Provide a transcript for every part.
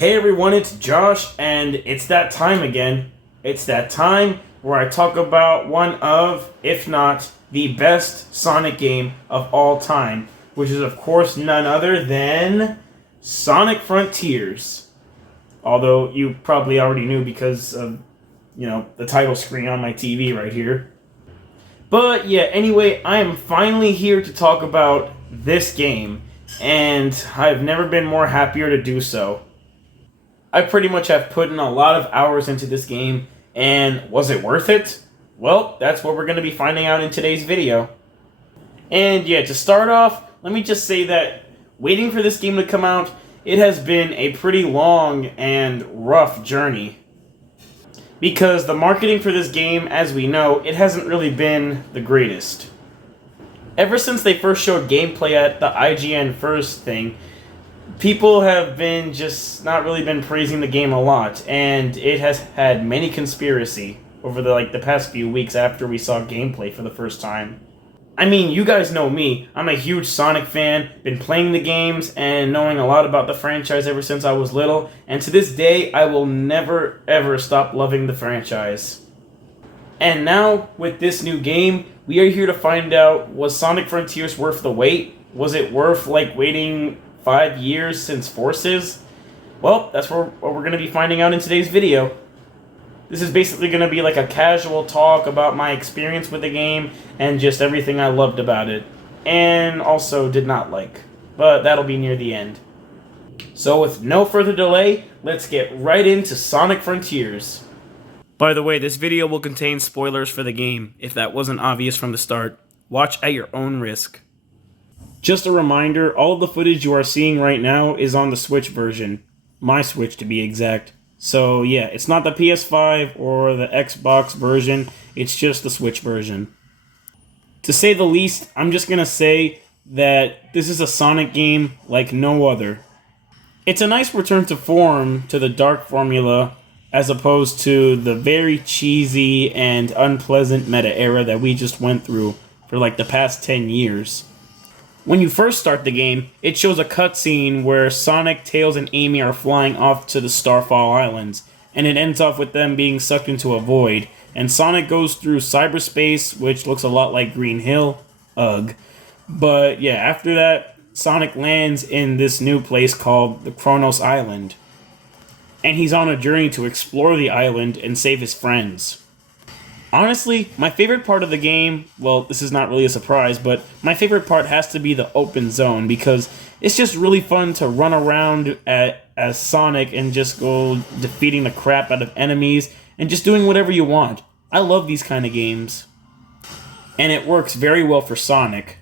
Hey everyone, it's Josh, and it's that time again. It's that time where I talk about one of, if not, the best Sonic game of all time, which is of course none other than Sonic Frontiers. Although you probably already knew because of, the title screen on my TV right here. But yeah, anyway, I am finally here to talk about this game, and I've never been more happier to do so. I pretty much have put in a lot of hours into this game, and was it worth it? Well, that's what we're going to be finding out in today's video. And yeah, to start off, let me just say that waiting for this game to come out, it has been a pretty long and rough journey. Because the marketing for this game, as we know, it hasn't really been the greatest. Ever since they first showed gameplay at the IGN First thing, people have been just not really been praising the game a lot, and it has had many conspiracy over the past few weeks after we saw gameplay for the first time. I mean, you guys know me. I'm a huge Sonic fan, been playing the games and knowing a lot about the franchise ever since I was little, and to this day, I will never ever stop loving the franchise. And now, with this new game, we are here to find out, was Sonic Frontiers worth the wait? Was it worth waiting 5 years since Forces? Well, that's what we're going to be finding out in today's video. This is basically going to be like a casual talk about my experience with the game and just everything I loved about it, and also did not like. But that'll be near the end. So with no further delay, let's get right into Sonic Frontiers. By the way, this video will contain spoilers for the game, if that wasn't obvious from the start. Watch at your own risk. Just a reminder, all of the footage you are seeing right now is on the Switch version. My Switch, to be exact. So yeah, it's not the PS5 or the Xbox version, it's just the Switch version. To say the least, I'm just gonna say that this is a Sonic game like no other. It's a nice return to form to the Dark formula, as opposed to the very cheesy and unpleasant meta era that we just went through for the past 10 years. When you first start the game, it shows a cutscene where Sonic, Tails, and Amy are flying off to the Starfall Islands, and it ends off with them being sucked into a void, and Sonic goes through cyberspace, which looks a lot like Green Hill. Ugh. But yeah, after that, Sonic lands in this new place called the Kronos Island, and he's on a journey to explore the island and save his friends. Honestly, my favorite part of the game, well, this is not really a surprise, but my favorite part has to be the open zone, because it's just really fun to run around as Sonic and just go defeating the crap out of enemies and just doing whatever you want. I love these kind of games. And it works very well for Sonic.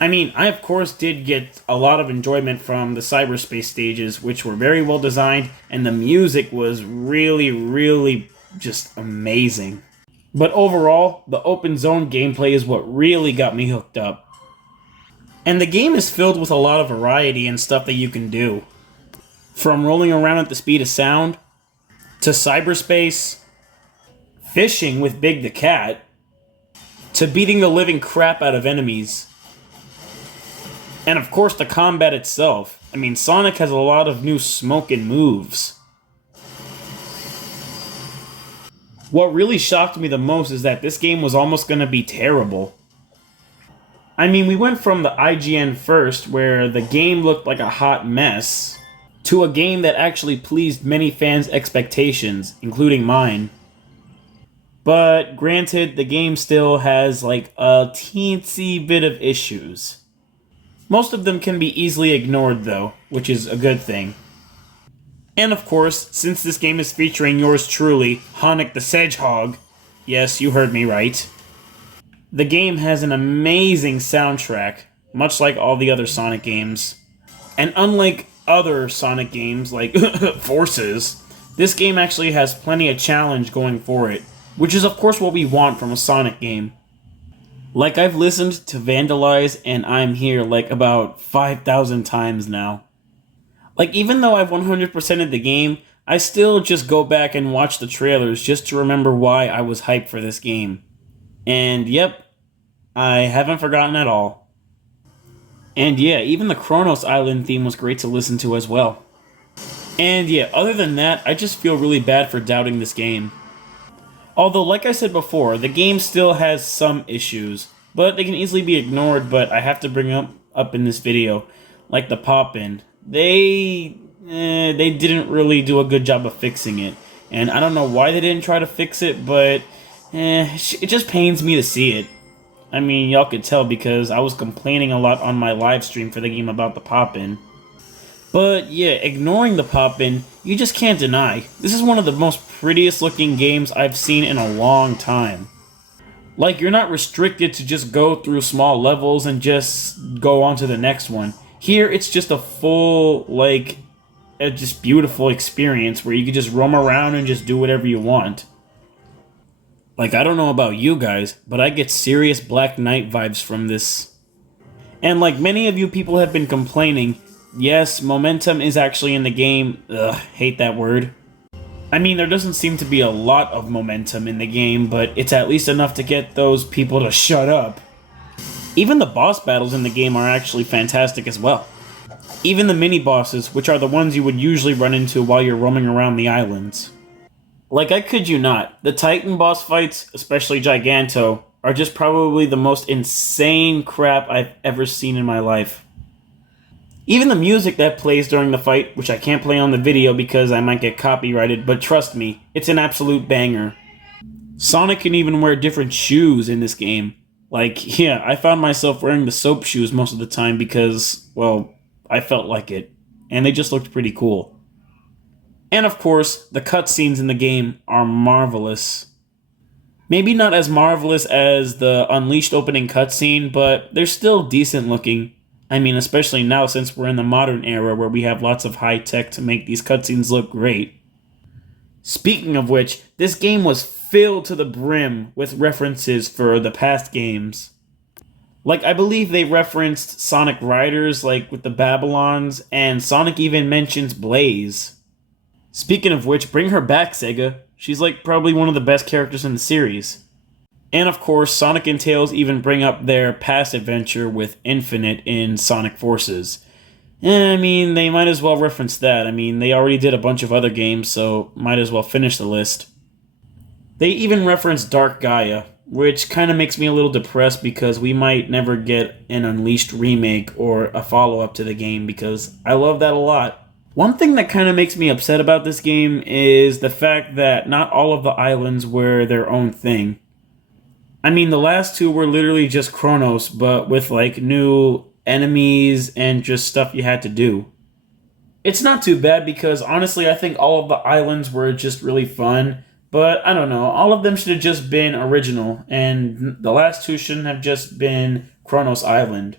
I mean, I of course did get a lot of enjoyment from the cyberspace stages, which were very well designed, and the music was really, really just amazing. But overall, the open zone gameplay is what really got me hooked up. And the game is filled with a lot of variety and stuff that you can do. From rolling around at the speed of sound, to cyberspace, fishing with Big the Cat, to beating the living crap out of enemies. And of course the combat itself. I mean, Sonic has a lot of new smoking moves. What really shocked me the most is that this game was almost going to be terrible. I mean, we went from the IGN First, where the game looked like a hot mess, to a game that actually pleased many fans' expectations, including mine. But granted, the game still has a teensy bit of issues. Most of them can be easily ignored though, which is a good thing. And of course, since this game is featuring yours truly, Sonic the Hedgehog, yes, you heard me right, the game has an amazing soundtrack, much like all the other Sonic games. And unlike other Sonic games like Forces, this game actually has plenty of challenge going for it, which is of course what we want from a Sonic game. I've listened to Vandalize and I'm Here about 5,000 times now. Even though I've 100%ed the game, I still just go back and watch the trailers just to remember why I was hyped for this game. And yep, I haven't forgotten at all. And yeah, even the Kronos Island theme was great to listen to as well. And yeah, other than that, I just feel really bad for doubting this game. Although, like I said before, the game still has some issues, but they can easily be ignored, but I have to bring up in this video, like the pop-in. They didn't really do a good job of fixing it, and I don't know why they didn't try to fix it, but it just pains me to see it. I mean, y'all could tell because I was complaining a lot on my live stream for the game about the pop-in. But yeah, ignoring the pop-in, you just can't deny. This is one of the most prettiest looking games I've seen in a long time. Like, you're not restricted to just go through small levels and just go on to the next one. Here, it's just a full, like, a just beautiful experience where you can just roam around and just do whatever you want. Like, I don't know about you guys, but I get serious Black Knight vibes from this. And like many of you people have been complaining, yes, momentum is actually in the game. Ugh, hate that word. I mean, there doesn't seem to be a lot of momentum in the game, but it's at least enough to get those people to shut up. Even the boss battles in the game are actually fantastic as well. Even the mini-bosses, which are the ones you would usually run into while you're roaming around the islands. Like, I kid you not, the Titan boss fights, especially Giganto, are just probably the most insane crap I've ever seen in my life. Even the music that plays during the fight, which I can't play on the video because I might get copyrighted, but trust me, it's an absolute banger. Sonic can even wear different shoes in this game. Like, yeah, I found myself wearing the soap shoes most of the time because, well, I felt like it. And they just looked pretty cool. And of course, the cutscenes in the game are marvelous. Maybe not as marvelous as the Unleashed opening cutscene, but they're still decent looking. I mean, especially now since we're in the modern era where we have lots of high tech to make these cutscenes look great. Speaking of which, this game was filled to the brim with references for the past games. Like, I believe they referenced Sonic Riders, like with the Babylons, and Sonic even mentions Blaze. Speaking of which, bring her back, Sega. She's like probably one of the best characters in the series. And of course, Sonic and Tails even bring up their past adventure with Infinite in Sonic Forces. I mean, they might as well reference that. I mean, they already did a bunch of other games, so might as well finish the list. They even reference Dark Gaia, which kind of makes me a little depressed because we might never get an Unleashed remake or a follow-up to the game because I love that a lot. One thing that kind of makes me upset about this game is the fact that not all of the islands were their own thing. I mean, the last two were literally just Chronos, but with like new enemies and just stuff you had to do. It's not too bad because honestly I think all of the islands were just really fun, but I don't know, all of them should have just been original, and the last two shouldn't have just been Chronos Island.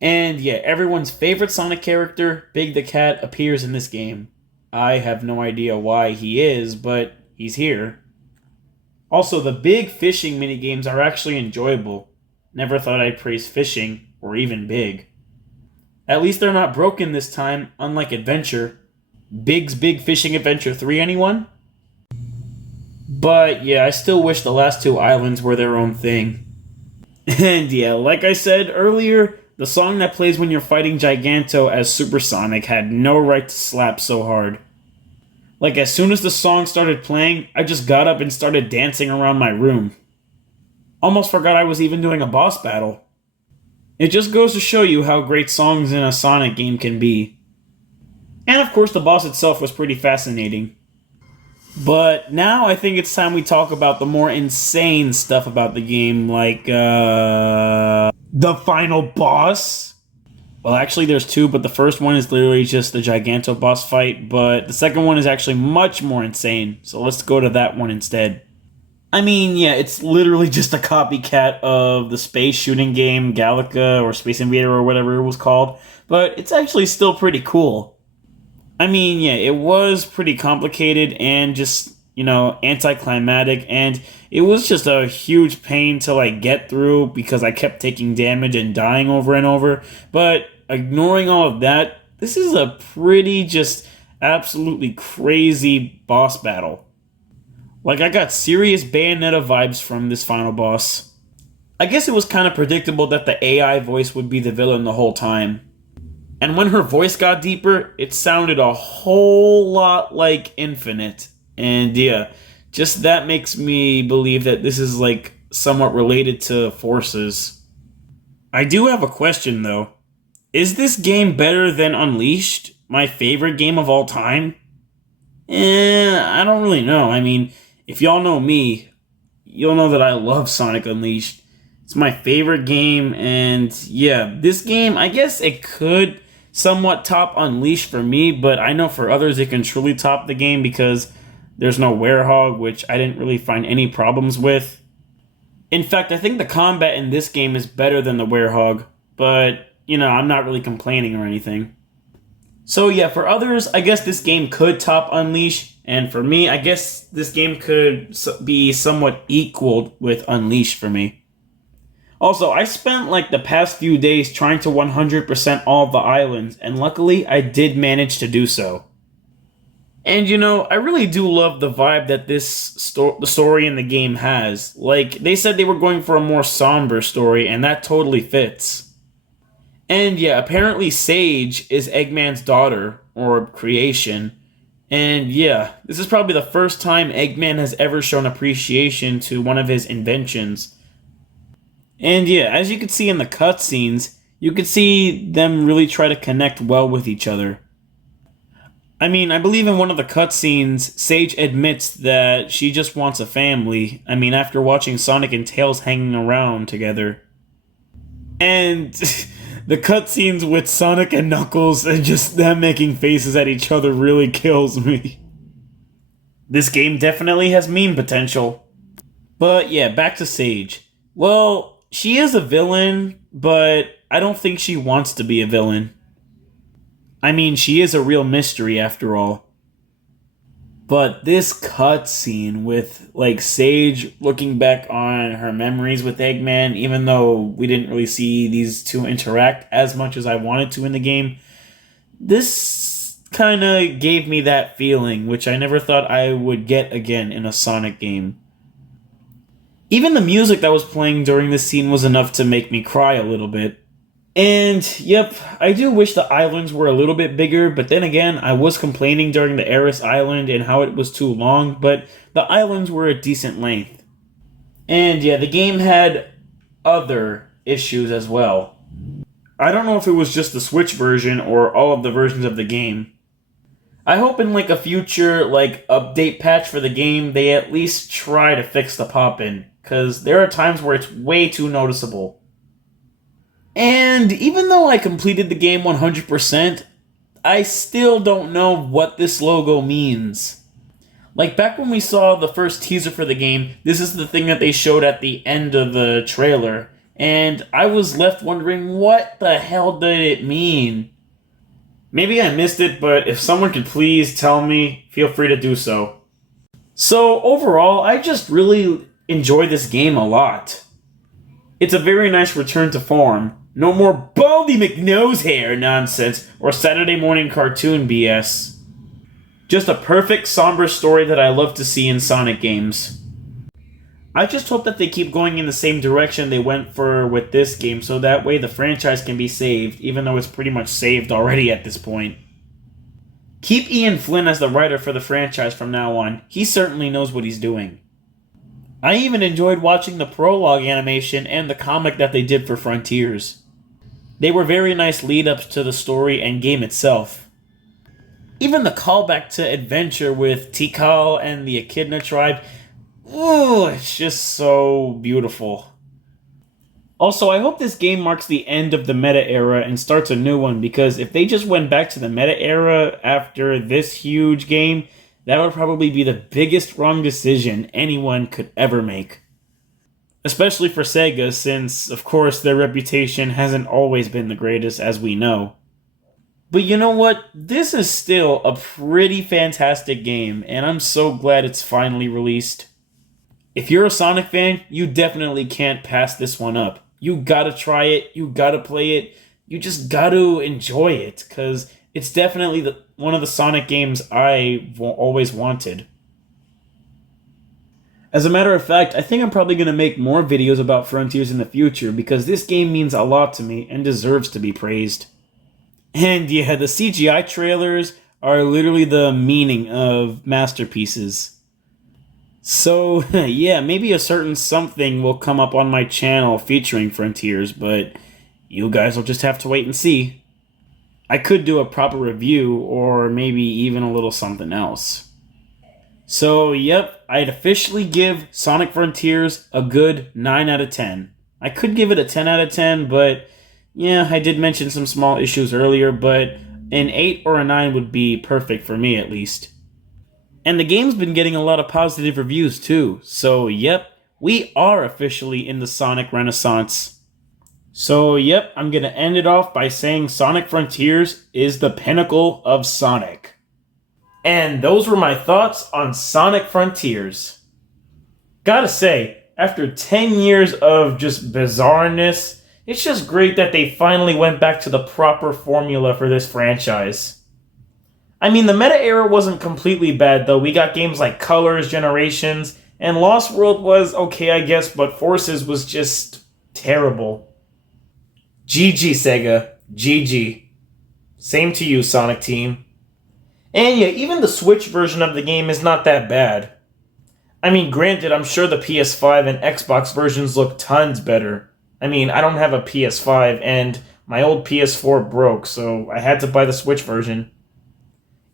And yeah, everyone's favorite Sonic character, Big the Cat, appears in this game. I have no idea why he is, but he's here. Also, the big fishing minigames are actually enjoyable. Never thought I'd praise fishing, or even Big. At least they're not broken this time, unlike Adventure. Big's Big Fishing Adventure 3, anyone? But yeah, I still wish the last two islands were their own thing. And yeah, like I said earlier, the song that plays when you're fighting Giganto as Super Sonic had no right to slap so hard. Like, as soon as the song started playing, I just got up and started dancing around my room. Almost forgot I was even doing a boss battle. It just goes to show you how great songs in a Sonic game can be. And of course, the boss itself was pretty fascinating. But now I think it's time we talk about the more insane stuff about the game, like, the final boss? Well, actually, there's two, but the first one is literally just the Giganto boss fight, but the second one is actually much more insane, so let's go to that one instead. I mean, yeah, it's literally just a copycat of the space shooting game Galaga or Space Invader or whatever it was called, but it's actually still pretty cool. I mean, yeah, it was pretty complicated and just, you know, anticlimactic, and it was just a huge pain to, like, get through because I kept taking damage and dying over and over, but ignoring all of that, this is a pretty just absolutely crazy boss battle. Like, I got serious Bayonetta vibes from this final boss. I guess it was kind of predictable that the AI voice would be the villain the whole time. And when her voice got deeper, it sounded a whole lot like Infinite. And yeah, just that makes me believe that this is like somewhat related to Forces. I do have a question though. Is this game better than Unleashed, my favorite game of all time? I don't really know. I mean, if y'all know me, you'll know that I love Sonic Unleashed. It's my favorite game, and yeah, this game, I guess it could somewhat top Unleashed for me, but I know for others it can truly top the game because there's no Werehog, which I didn't really find any problems with. In fact, I think the combat in this game is better than the Werehog, but, I'm not really complaining or anything. So yeah, for others, I guess this game could top Unleash, and for me, I guess this game could be somewhat equaled with Unleash for me. Also, I spent like the past few days trying to 100% all the islands, and luckily I did manage to do so. And I really do love the vibe that the story in the game has. Like, they said they were going for a more somber story, and that totally fits. And yeah, apparently Sage is Eggman's daughter, or creation. And yeah, this is probably the first time Eggman has ever shown appreciation to one of his inventions. And yeah, as you can see in the cutscenes, you can see them really try to connect well with each other. I mean, I believe in one of the cutscenes, Sage admits that she just wants a family. I mean, after watching Sonic and Tails hanging around together. And the cutscenes with Sonic and Knuckles and just them making faces at each other really kills me. This game definitely has meme potential. But yeah, back to Sage. Well, she is a villain, but I don't think she wants to be a villain. I mean, she is a real mystery after all. But this cutscene with, like, Sage looking back on her memories with Eggman, even though we didn't really see these two interact as much as I wanted to in the game, this kind of gave me that feeling, which I never thought I would get again in a Sonic game. Even the music that was playing during this scene was enough to make me cry a little bit. And, yep, I do wish the islands were a little bit bigger, but then again, I was complaining during the Eris Island and how it was too long, but the islands were a decent length. And yeah, the game had other issues as well. I don't know if it was just the Switch version or all of the versions of the game. I hope in like a future update patch for the game, they at least try to fix the pop-in, because there are times where it's way too noticeable. And even though I completed the game 100%, I still don't know what this logo means. Like, back when we saw the first teaser for the game, this is the thing that they showed at the end of the trailer, and I was left wondering, what the hell did it mean? Maybe I missed it, but if someone could please tell me, feel free to do so. So, overall, I just really enjoy this game a lot. It's a very nice return to form. No more Baldy McNosehair nonsense or Saturday morning cartoon BS. Just a perfect, somber story that I love to see in Sonic games. I just hope that they keep going in the same direction they went for with this game, so that way the franchise can be saved, even though it's pretty much saved already at this point. Keep Ian Flynn as the writer for the franchise from now on. He certainly knows what he's doing. I even enjoyed watching the prologue animation and the comic that they did for Frontiers. They were very nice lead-ups to the story and game itself. Even the callback to Adventure with Tikal and the Echidna tribe, ooh, it's just so beautiful. Also, I hope this game marks the end of the meta era and starts a new one, because if they just went back to the meta era after this huge game, that would probably be the biggest wrong decision anyone could ever make. Especially for Sega, since, of course, their reputation hasn't always been the greatest, as we know. But you know what? This is still a pretty fantastic game, and I'm so glad it's finally released. If you're a Sonic fan, you definitely can't pass this one up. You gotta try it, you gotta play it, you just gotta enjoy it, because it's definitely one of the Sonic games I always wanted. As a matter of fact, I think I'm probably going to make more videos about Frontiers in the future, because this game means a lot to me and deserves to be praised. And yeah, the CGI trailers are literally the meaning of masterpieces. So, yeah, maybe a certain something will come up on my channel featuring Frontiers, but you guys will just have to wait and see. I could do a proper review, or maybe even a little something else. So, yep, I'd officially give Sonic Frontiers a good 9 out of 10. I could give it a 10 out of 10, but yeah, I did mention some small issues earlier, but an 8 or a 9 would be perfect for me at least. And the game's been getting a lot of positive reviews too, so yep, we are officially in the Sonic Renaissance. So yep, I'm gonna end it off by saying Sonic Frontiers is the pinnacle of Sonic. And those were my thoughts on Sonic Frontiers. Gotta say, after 10 years of just bizarreness, it's just great that they finally went back to the proper formula for this franchise. I mean, the meta era wasn't completely bad, though. We got games like Colors, Generations, and Lost World was okay, I guess, but Forces was just terrible. GG, Sega. GG. Same to you, Sonic Team. And yeah, even the Switch version of the game is not that bad. I mean, granted, I'm sure the PS5 and Xbox versions look tons better. I mean, I don't have a PS5, and my old PS4 broke, so I had to buy the Switch version.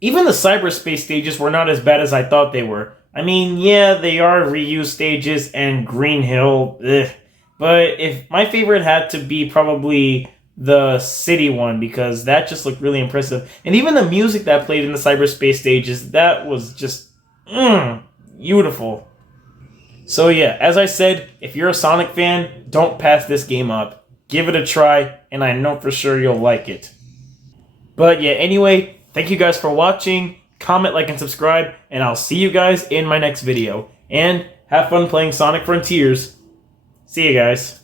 Even the cyberspace stages were not as bad as I thought they were. I mean, yeah, they are reused stages and Green Hill, ugh. But if my favorite had to be probably the city one, because that just looked really impressive. And even the music that played in the cyberspace stages, that was just beautiful. So yeah, as I said, if you're a Sonic fan, don't pass this game up. Give it a try, and I know for sure you'll like it. But yeah, anyway, thank you guys for watching. Comment, like, and subscribe, and I'll see you guys in my next video. And have fun playing Sonic Frontiers. See you guys.